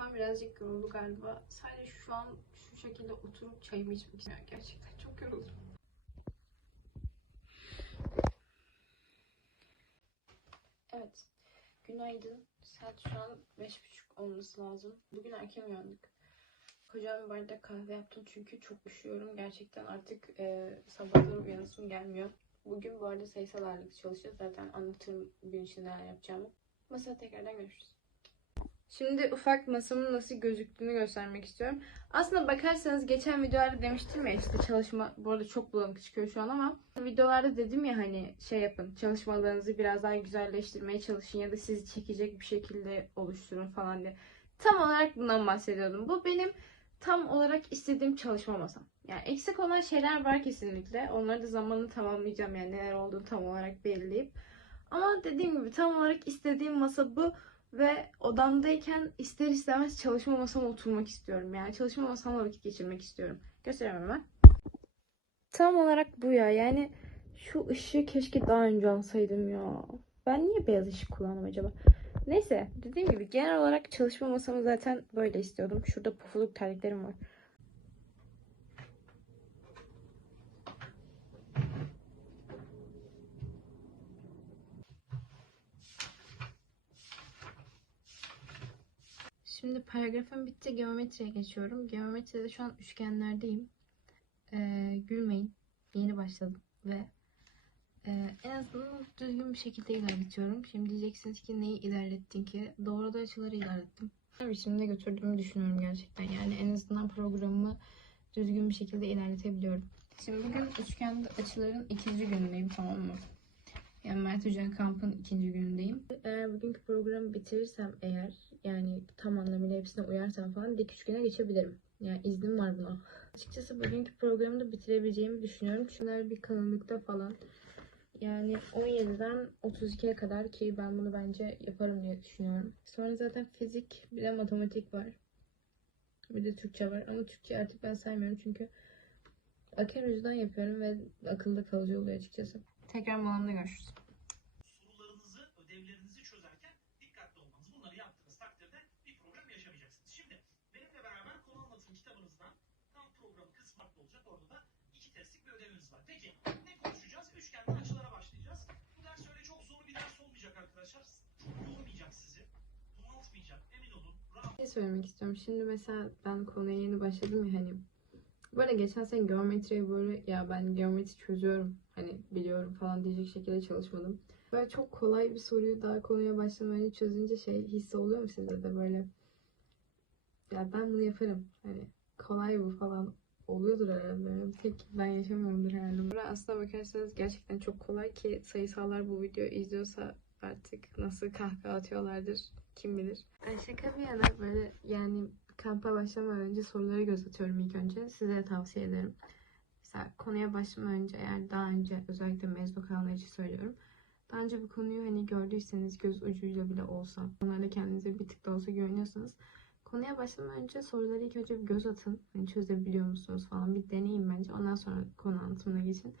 Kafam birazcık yoruldu galiba. Sadece şu an şu şekilde oturup çayımı içmek istiyorum. Gerçekten çok yoruldum. Evet. Günaydın. Saat şu an beş buçuk olması lazım. Bugün erken uyandık. Kocaman bir bardak kahve yaptım çünkü çok üşüyorum. Gerçekten artık e, sabahları uyanasım gelmiyor. Bugün bu arada sayısal ağırlık çalışacağız. Zaten anlatırım gün içinde neler yapacağımı. Masada tekrardan görüşürüz. Şimdi ufak masamın nasıl gözüktüğünü göstermek istiyorum. Aslında bakarsanız geçen videolarda demiştim ya işte çalışma bu arada çok bulanık çıkıyor şu an ama videolarda dedim ya hani şey yapın çalışmalarınızı biraz daha güzelleştirmeye çalışın ya da sizi çekecek bir şekilde oluşturun falan diye. Tam olarak bundan bahsediyordum. Bu benim tam olarak istediğim çalışma masam. Yani eksik olan şeyler var kesinlikle. Onları da zamanla tamamlayacağım yani neler olduğunu tam olarak belirleyip. Ama dediğim gibi tam olarak istediğim masa bu. Ve odamdayken ister istemez çalışma masama oturmak istiyorum. Yani çalışma masamla vakit geçirmek istiyorum. Göstereyim hemen. Tam olarak bu ya. Yani şu ışığı keşke daha önce alsaydım ya. Ben niye beyaz ışık kullandım acaba? Neyse dediğim gibi genel olarak çalışma masamı zaten böyle istiyordum. Şurada pufuluk terliklerim var. Şimdi paragrafım bitti. Geometriye geçiyorum. Geometride şu an üçgenlerdeyim. Ee, gülmeyin. Yeni başladım ve e, en azından düzgün bir şekilde ilerletiyorum. Şimdi diyeceksiniz ki neyi ilerlettin ki? Doğru da açıları ilerlettim. Biçimde götürdüğümü düşünüyorum gerçekten. Yani en azından programımı düzgün bir şekilde ilerletebiliyorum. Şimdi bugün üçgen açıların ikinci günündeyim tamam mı? Yani Mert Hoca'nın kampın ikinci günündeyim. Eğer bugünkü programı bitirirsem eğer yani tam anlamıyla hepsine uyarsam falan dik üçgene geçebilirim. Yani iznim var buna. Açıkçası bugünkü programı da bitirebileceğimi düşünüyorum. Çünkü bir kalınlıkta falan. Yani 17'den 32'ye kadar ki ben bunu bence yaparım diye düşünüyorum. Sonra zaten fizik bir de matematik var. Bir de Türkçe var. Ama Türkçe artık ben saymıyorum çünkü Aker yüzden yapıyorum ve akılda kalıcı oluyor açıkçası. Tekrar molamda görüşürüz. sorularınızı, ödevlerinizi çözerken dikkatli olmanız. Bunları yaptığınız takdirde bir problem yaşamayacaksınız. Şimdi benimle beraber konu anlatım kitabınızdan tam programı kısmı olacak. Orada da iki var. Peki ne konuşacağız? Üçgenden açılara başlayacağız. Bu ders öyle çok zor bir ders olmayacak arkadaşlar. Çok yormayacak sizi. Bunaltmayacak. Emin olun. Rahat Bir şey söylemek istiyorum. Şimdi mesela ben konuya yeni başladım ya hani. Böyle geçen sene geometriye böyle ya ben geometri çözüyorum hani biliyorum falan diyecek şekilde çalışmadım. Böyle çok kolay bir soruyu daha konuya başlamadan önce çözünce şey hissi oluyor mu sizde de böyle ya ben bunu yaparım hani kolay bu falan oluyordur herhalde. Tek ben yaşamıyorumdur herhalde. Burası aslına bakarsanız gerçekten çok kolay ki sayısallar bu videoyu izliyorsa artık nasıl kahkaha atıyorlardır kim bilir. Ay şaka bir yana böyle yani kampa başlamadan önce soruları göz atıyorum ilk önce. Size de tavsiye ederim. Mesela konuya başlamadan önce eğer daha önce özellikle mezun kalanlar için söylüyorum. Daha önce bu konuyu hani gördüyseniz göz ucuyla bile olsa onlarda kendinize bir tık da olsa güveniyorsanız konuya başlamadan önce soruları ilk önce bir göz atın. Hani çözebiliyor musunuz falan bir deneyin bence. Ondan sonra konu anlatımına geçin.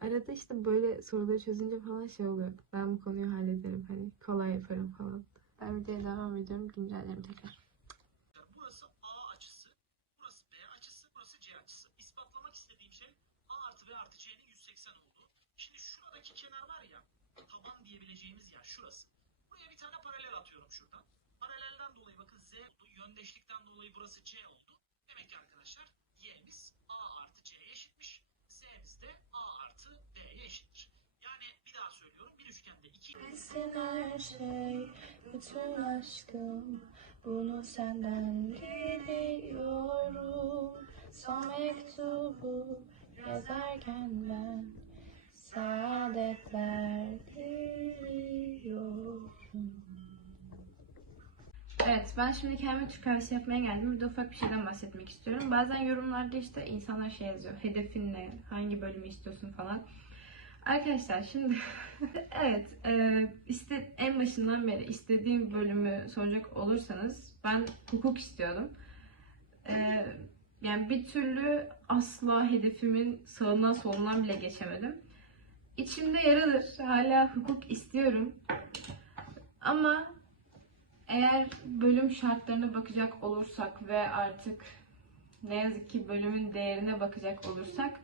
Arada işte böyle soruları çözünce falan şey oluyor. Ben bu konuyu hallederim hani kolay yaparım falan. Ben videoya devam ediyorum. Güncellerim tekrar. Burası A açısı, burası B açısı, burası C açısı. İspatlamak istediğim şey A artı B artı C'nin 180 olduğu. Şimdi şuradaki kenar var ya, taban diyebileceğimiz yer şurası. Buraya bir tane paralel atıyorum şuradan. Paralelden dolayı bakın Z oldu, burası C oldu. Demek ki arkadaşlar Y'miz A artı C'ye eşitmiş. Z'miz de A artı B'ye eşittir. Yani bir daha söylüyorum, bir üçgende iki Bilsin her şey, bütün aşkım Bunu senden diliyorum Son mektubu yazarken ben Saadetler diliyorum Evet, ben şimdi kendime Türk kahvesi yapmaya geldim. Bir de ufak bir şeyden bahsetmek istiyorum. Bazen yorumlarda işte insanlar şey yazıyor. Hedefin ne? Hangi bölümü istiyorsun falan. Arkadaşlar şimdi evet e, iste, en başından beri istediğim bölümü soracak olursanız ben hukuk istiyordum. E, yani bir türlü asla hedefimin sağından solundan bile geçemedim. İçimde yaradır. Hala hukuk istiyorum. Ama Eğer bölüm şartlarına bakacak olursak ve artık ne yazık ki bölümün değerine bakacak olursak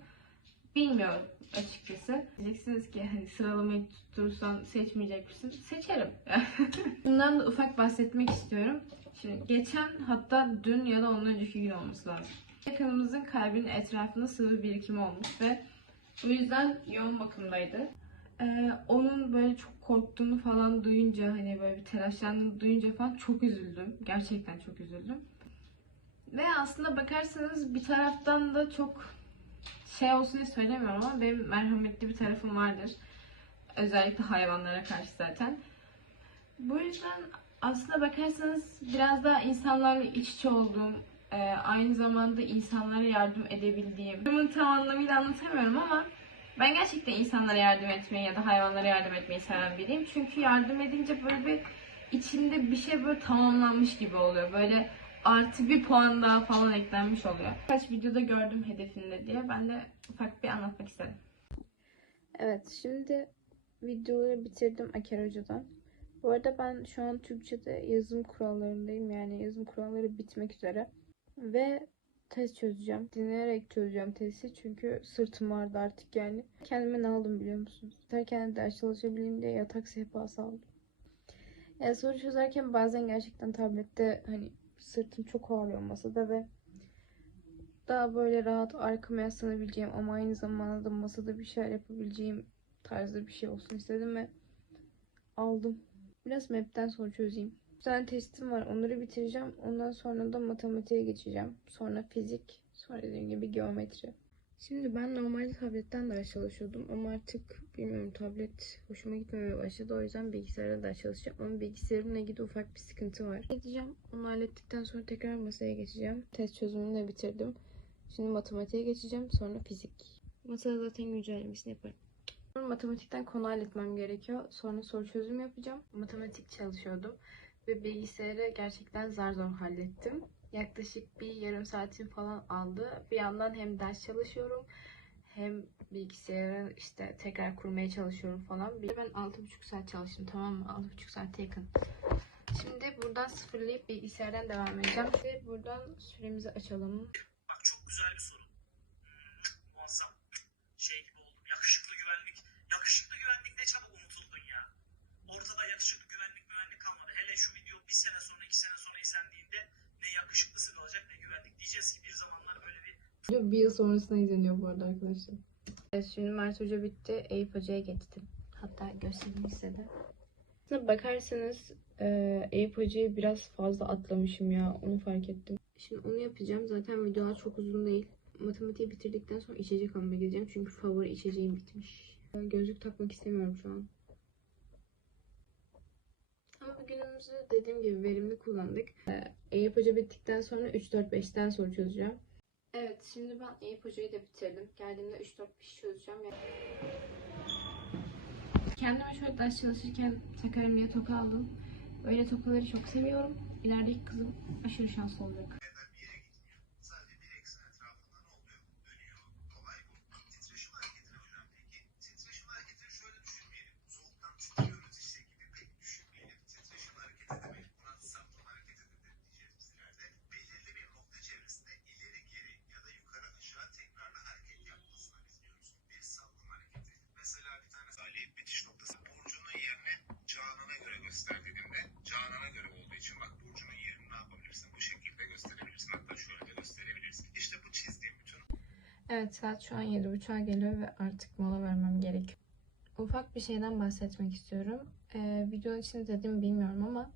bilmiyorum açıkçası. Diyeceksiniz ki hani sıralamayı tutturursan seçmeyecek misin? Seçerim. Bundan da ufak bahsetmek istiyorum. Şimdi geçen hatta dün ya da ondan önceki gün olması lazım. Yakınımızın kalbinin etrafında sıvı birikimi olmuş ve bu yüzden yoğun bakımdaydı. Ee, onun böyle çok korktuğunu falan duyunca hani böyle bir telaşlandığını duyunca falan çok üzüldüm. Gerçekten çok üzüldüm. Ve aslında bakarsanız bir taraftan da çok şey olsun diye söylemiyorum ama benim merhametli bir tarafım vardır. Özellikle hayvanlara karşı zaten. Bu yüzden aslında bakarsanız biraz daha insanlarla iç içe olduğum, e, aynı zamanda insanlara yardım edebildiğim. Bunu tam anlamıyla anlatamıyorum ama ben gerçekten insanlara yardım etmeyi ya da hayvanlara yardım etmeyi seven biriyim. Çünkü yardım edince böyle bir içinde bir şey böyle tamamlanmış gibi oluyor. Böyle artı bir puan daha falan eklenmiş oluyor. Kaç videoda gördüm hedefinde diye ben de ufak bir anlatmak istedim. Evet şimdi videoları bitirdim Aker Hoca'dan. Bu arada ben şu an Türkçe'de yazım kurallarındayım. Yani yazım kuralları bitmek üzere. Ve test çözeceğim. Dinleyerek çözeceğim testi çünkü sırtım vardı artık yani. Kendime ne aldım biliyor musunuz? Yatarken ders çalışabileyim diye yatak sehpası aldım. Yani soru çözerken bazen gerçekten tablette hani sırtım çok ağrıyor masada ve daha böyle rahat arkama yaslanabileceğim ama aynı zamanda da masada bir şeyler yapabileceğim tarzda bir şey olsun istedim ve aldım. Biraz map'ten soru çözeyim. Bir tane testim var. Onları bitireceğim. Ondan sonra da matematiğe geçeceğim. Sonra fizik. Sonra dediğim gibi geometri. Şimdi ben normalde tabletten ders çalışıyordum ama artık bilmiyorum tablet hoşuma gitmemeye başladı. O yüzden bilgisayarda ders çalışacağım. Ama bilgisayarımla ilgili ufak bir sıkıntı var. Gideceğim. Onu hallettikten sonra tekrar masaya geçeceğim. Test çözümünü de bitirdim. Şimdi matematiğe geçeceğim. Sonra fizik. Masada zaten güncellemesini yaparım. Matematikten konu halletmem gerekiyor. Sonra soru çözüm yapacağım. Matematik çalışıyordum. Ve bilgisayarı gerçekten zar zor hallettim. Yaklaşık bir yarım saatim falan aldı. Bir yandan hem ders çalışıyorum hem bilgisayarı işte tekrar kurmaya çalışıyorum falan. Ben 6,5 saat çalıştım tamam mı? 6,5 saate yakın. Şimdi buradan sıfırlayıp bilgisayardan devam edeceğim. Ve buradan süremizi açalım. Bak çok güzel bir soru. Hmm, muazzam. Şey gibi oldum. Yakışıklı güvenlik. Yakışıklı güvenlik ne çabuk unutuldun ya. Ortada yakışıklı güvenlik şu video bir sene sonra iki sene sonra izlendiğinde ne yakışıklısı kalacak ne güvenlik. Diyeceğiz ki bir zamanlar böyle bir Bir yıl sonrasında izleniyor bu arada arkadaşlar. Evet, şimdi Mert Hoca bitti. Eyüp Hoca'ya geçtim. Hatta göstereyim size de. Aslına bakarsanız e, Eyüp Hoca'yı biraz fazla atlamışım ya. Onu fark ettim. Şimdi onu yapacağım. Zaten videolar çok uzun değil. Matematiği bitirdikten sonra içecek almaya gideceğim. Çünkü favori içeceğim bitmiş. Gözlük takmak istemiyorum şu an. Ama günümüzü dediğim gibi verimli kullandık. E, Eyüp Hoca bittikten sonra 3-4-5'ten soru çözeceğim. Evet, şimdi ben Eyüp Hoca'yı da bitirdim. Geldiğimde 3-4 bir şey çözeceğim. Yani... Kendime şöyle ders çalışırken takarım diye toka aldım. Böyle tokaları çok seviyorum. İlerideki kızım aşırı şanslı olacak. neden bir yere gitmiyor. Sadece bir eksen etrafında ne oluyor? Dönüyor. Kolay bu. Titreşim hareketini hocam peki. Titreşim hareketini şöyle düşünmeyelim. Soğuktan titriyoruz işte gibi pek düşünmeyelim. Titreşim hareketi demek buna saplama hareketi de diyeceğiz ileride. Belirli bir nokta çevresinde ileri geri ya da yukarı aşağı tekrarlı hareket yapmasına biz diyoruz. Bir saplama hareketi. Mesela bir tane Ali bitiş noktası Burcu'nun yerini Canan'a göre göster dediğimde Canan'a göre olduğu için bak Burcu'nun yerini ne yapabilirsin? Bu şekilde gösterebilirsin. Hatta şöyle de gösterebilirsin. İşte bu çizdiğim bütün Evet saat şu an 7.30'a geliyor ve artık mola vermem gerekiyor. Ufak bir şeyden bahsetmek istiyorum. Ee, videonun içinde dedim bilmiyorum ama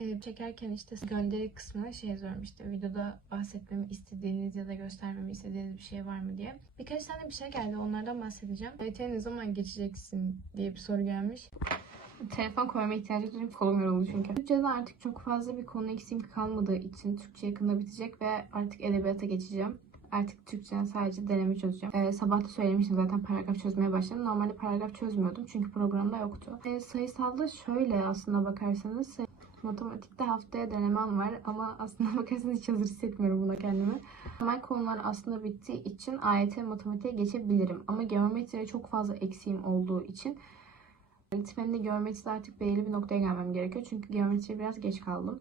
e, çekerken işte gönderi kısmına şey yazıyorum işte videoda bahsetmemi istediğiniz ya da göstermemi istediğiniz bir şey var mı diye. Birkaç tane bir şey geldi onlardan bahsedeceğim. EYT'ye ne zaman geçeceksin diye bir soru gelmiş. Telefon koyma ihtiyacı duydum kolum yoruldu çünkü. Türkçe'de artık çok fazla bir konu eksiğim kalmadığı için Türkçe yakında bitecek ve artık edebiyata geçeceğim. Artık Türkçe'den sadece deneme çözeceğim. Ee, sabah da söylemiştim zaten paragraf çözmeye başladım. Normalde paragraf çözmüyordum çünkü programda yoktu. Ee, sayısalda şöyle aslında bakarsanız matematikte haftaya denemem var ama aslında bakarsanız hiç hazır hissetmiyorum buna kendimi. Temel konular aslında bittiği için AYT matematiğe geçebilirim. Ama geometriye çok fazla eksiğim olduğu için Lütfen geometride artık belirli bir noktaya gelmem gerekiyor. Çünkü geometriye biraz geç kaldım.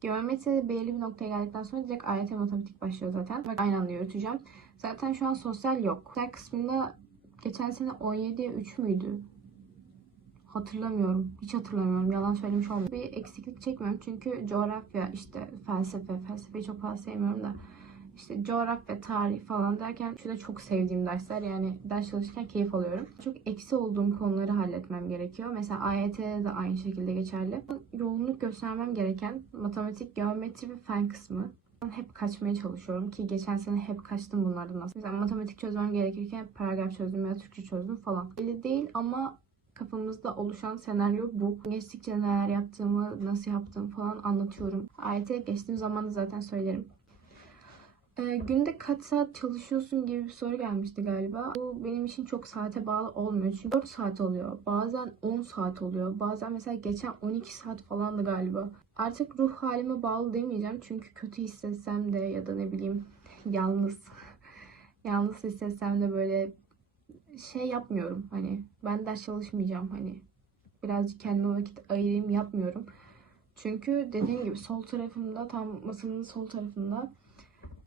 Geometride belirli bir noktaya geldikten sonra direkt AYT matematik başlıyor zaten. Ve aynı anda yürüteceğim. Zaten şu an sosyal yok. Sosyal kısmında geçen sene 17'ye 3 müydü? Hatırlamıyorum. Hiç hatırlamıyorum. Yalan söylemiş olmayayım. Bir eksiklik çekmiyorum. Çünkü coğrafya, işte felsefe. Felsefeyi çok fazla sevmiyorum da. İşte coğrafya, tarih falan derken şu da çok sevdiğim dersler. Yani ders çalışırken keyif alıyorum. Çok eksi olduğum konuları halletmem gerekiyor. Mesela AYT'de de aynı şekilde geçerli. Yoğunluk göstermem gereken matematik, geometri ve fen kısmı. Hep kaçmaya çalışıyorum ki geçen sene hep kaçtım bunlardan aslında. Mesela matematik çözmem gerekirken paragraf çözdüm ya Türkçe çözdüm falan. Öyle değil ama kafamızda oluşan senaryo bu. Geçtikçe neler yaptığımı, nasıl yaptığımı falan anlatıyorum. AYT geçtiğim zaman zaten söylerim. Ee, günde kaç saat çalışıyorsun gibi bir soru gelmişti galiba. Bu benim için çok saate bağlı olmuyor. Çünkü 4 saat oluyor. Bazen 10 saat oluyor. Bazen mesela geçen 12 saat falandı galiba. Artık ruh halime bağlı demeyeceğim. Çünkü kötü hissetsem de ya da ne bileyim yalnız yalnız hissetsem de böyle şey yapmıyorum. Hani ben ders çalışmayacağım hani. Birazcık kendime vakit ayırayım yapmıyorum. Çünkü dediğim gibi sol tarafımda tam masanın sol tarafında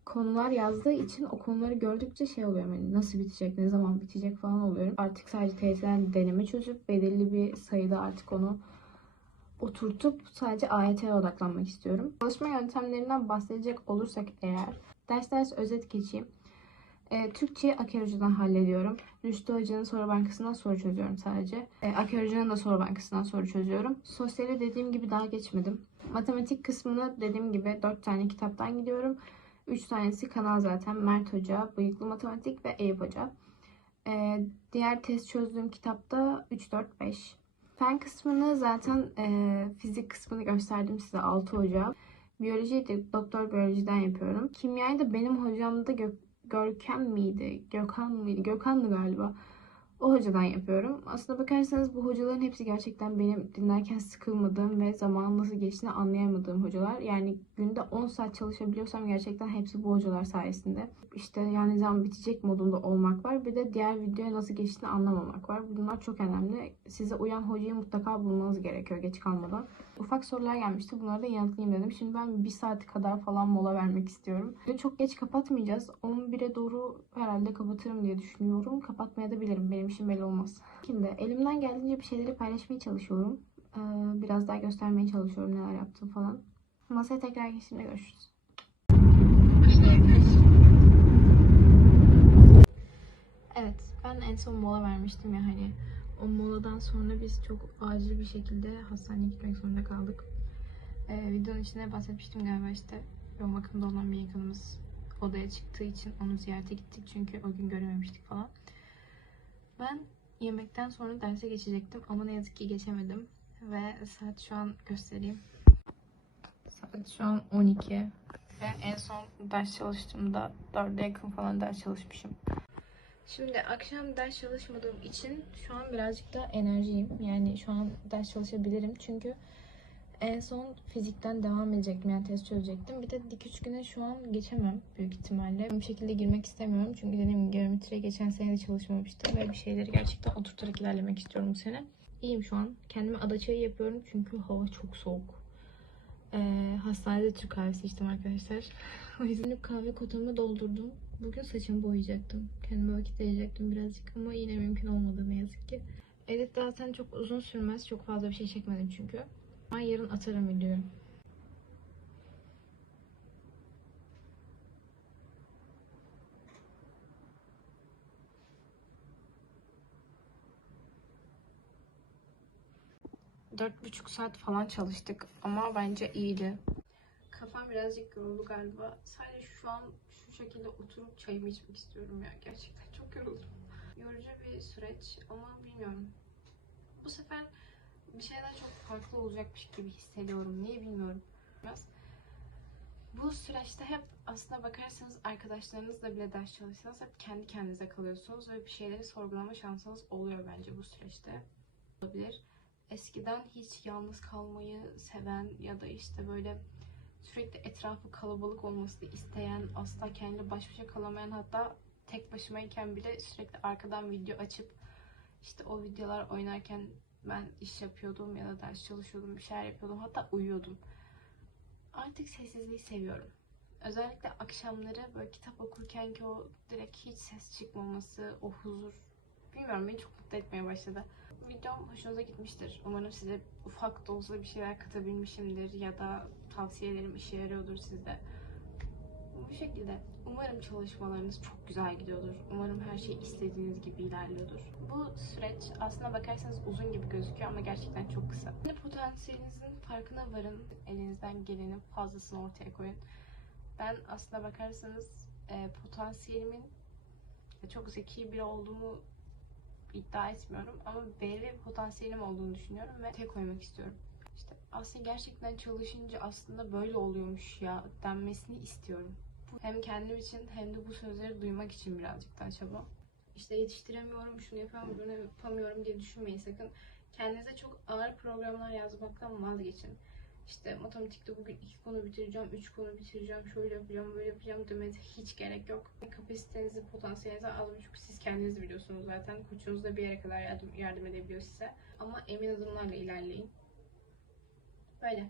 konular yazdığı için o konuları gördükçe şey oluyorum hani nasıl bitecek, ne zaman bitecek falan oluyorum. Artık sadece TYT'den deneme çözüp belirli bir sayıda artık onu oturtup sadece AYT'ye odaklanmak istiyorum. Çalışma yöntemlerinden bahsedecek olursak eğer ders ders özet geçeyim. E, Türkçeyi Aker Hoca'dan hallediyorum. Rüştü Hoca'nın soru bankasından soru çözüyorum sadece. E, Aker Hoca'nın da soru bankasından soru çözüyorum. Sosyali dediğim gibi daha geçmedim. Matematik kısmını dediğim gibi 4 tane kitaptan gidiyorum. 3 tanesi kanal zaten. Mert Hoca, Bıyıklı Matematik ve Eyüp Hoca. E, diğer test çözdüğüm kitapta 3, 4, 5. Fen kısmını zaten e, fizik kısmını gösterdim size 6 Hoca. Biyolojiyi de doktor biyolojiden yapıyorum. Kimyayı da benim hocamda Gök Görkem miydi? Gökhan mıydı? Gökhan'dı galiba. O hocadan yapıyorum. Aslında bakarsanız bu hocaların hepsi gerçekten benim dinlerken sıkılmadığım ve zamanın nasıl geçtiğini anlayamadığım hocalar. Yani günde 10 saat çalışabiliyorsam gerçekten hepsi bu hocalar sayesinde. İşte yani zaman bitecek modunda olmak var. Bir de diğer videoya nasıl geçtiğini anlamamak var. Bunlar çok önemli. Size uyan hocayı mutlaka bulmanız gerekiyor geç kalmadan. Ufak sorular gelmişti. Bunları da yanıtlayayım dedim. Şimdi ben bir saat kadar falan mola vermek istiyorum. Çok geç kapatmayacağız. 11'e doğru herhalde kapatırım diye düşünüyorum. Kapatmaya da bilirim. Benim işim belli olmaz. Şimdi elimden geldiğince bir şeyleri paylaşmaya çalışıyorum. Ee, biraz daha göstermeye çalışıyorum neler yaptım falan. Masaya tekrar geçtiğimde görüşürüz. Evet, ben en son mola vermiştim ya hani. O moladan sonra biz çok acil bir şekilde hastaneye gitmek zorunda kaldık. Ee, videonun içinde bahsetmiştim galiba işte yoğun bakımda olan bir yakınımız odaya çıktığı için onu ziyarete gittik çünkü o gün görememiştik falan. Ben yemekten sonra derse geçecektim ama ne yazık ki geçemedim ve saat şu an göstereyim. Saat şu an 12 ve en son ders çalıştığımda 4'e yakın falan ders çalışmışım. Şimdi akşam ders çalışmadığım için şu an birazcık da enerjiyim. Yani şu an ders çalışabilirim çünkü en son fizikten devam edecektim. Yani test çözecektim. Bir de dik üçgüne şu an geçemem büyük ihtimalle. Bir şekilde girmek istemiyorum. Çünkü dediğim gibi geometriye geçen sene de çalışmamıştım. Ve bir şeyleri gerçekten oturtarak ilerlemek istiyorum bu sene. İyiyim şu an. Kendime ada çayı yapıyorum çünkü hava çok soğuk. Ee, hastanede Türk kahvesi içtim arkadaşlar. o yüzden kahve kotamı doldurdum. Bugün saçımı boyayacaktım. Kendime vakit ayıracaktım birazcık ama yine mümkün olmadı ne yazık ki. Edit zaten çok uzun sürmez. Çok fazla bir şey çekmedim çünkü. Ben yarın atarım videoyu. Dört buçuk saat falan çalıştık ama bence iyiydi. Kafam birazcık yoruldu galiba. Sadece şu an şu şekilde oturup çayımı içmek istiyorum ya. Gerçekten çok yoruldum. Yorucu bir süreç ama bilmiyorum. Bu sefer bir şeyler çok farklı olacakmış gibi hissediyorum. Niye bilmiyorum. Biraz. Bu süreçte hep aslına bakarsanız arkadaşlarınızla bile ders çalışsanız hep kendi kendinize kalıyorsunuz ve bir şeyleri sorgulama şansınız oluyor bence bu süreçte. Olabilir. Eskiden hiç yalnız kalmayı seven ya da işte böyle sürekli etrafı kalabalık olmasını isteyen, asla kendi baş başa kalamayan hatta tek başımayken bile sürekli arkadan video açıp İşte o videolar oynarken ben iş yapıyordum ya da ders çalışıyordum, bir şeyler yapıyordum. Hatta uyuyordum. Artık sessizliği seviyorum. Özellikle akşamları böyle kitap okurken ki o direkt hiç ses çıkmaması, o huzur. Bilmiyorum beni çok mutlu etmeye başladı. Videom hoşunuza gitmiştir. Umarım size ufak da olsa bir şeyler katabilmişimdir ya da tavsiyelerim işe yarıyordur sizde. Bu şekilde. Umarım çalışmalarınız çok güzel gidiyordur. Umarım her şey istediğiniz gibi ilerliyordur. Bu süreç aslına bakarsanız uzun gibi gözüküyor ama gerçekten çok kısa. Kendi Potansiyelinizin farkına varın. Elinizden gelenin fazlasını ortaya koyun. Ben aslına bakarsanız e, potansiyelimin çok zeki biri olduğumu iddia etmiyorum ama belli bir potansiyelim olduğunu düşünüyorum ve tek koymak istiyorum. İşte aslında gerçekten çalışınca aslında böyle oluyormuş ya denmesini istiyorum. Hem kendim için hem de bu sözleri duymak için birazcık daha çaba. İşte yetiştiremiyorum, şunu yapamıyorum, bunu yapamıyorum diye düşünmeyin sakın. Kendinize çok ağır programlar yazmaktan vazgeçin. İşte matematikte bugün iki konu bitireceğim, üç konu bitireceğim, şöyle yapacağım, böyle yapacağım demenize hiç gerek yok. Kapasitenizi, potansiyelinizi az buçuk siz kendiniz biliyorsunuz zaten. Koçunuz da bir yere kadar yardım, yardım edebiliyor size. Ama emin adımlarla ilerleyin. Böyle.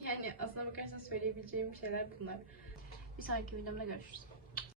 Yani aslına bakarsanız söyleyebileceğim şeyler bunlar. Bir sonraki videomda görüşürüz.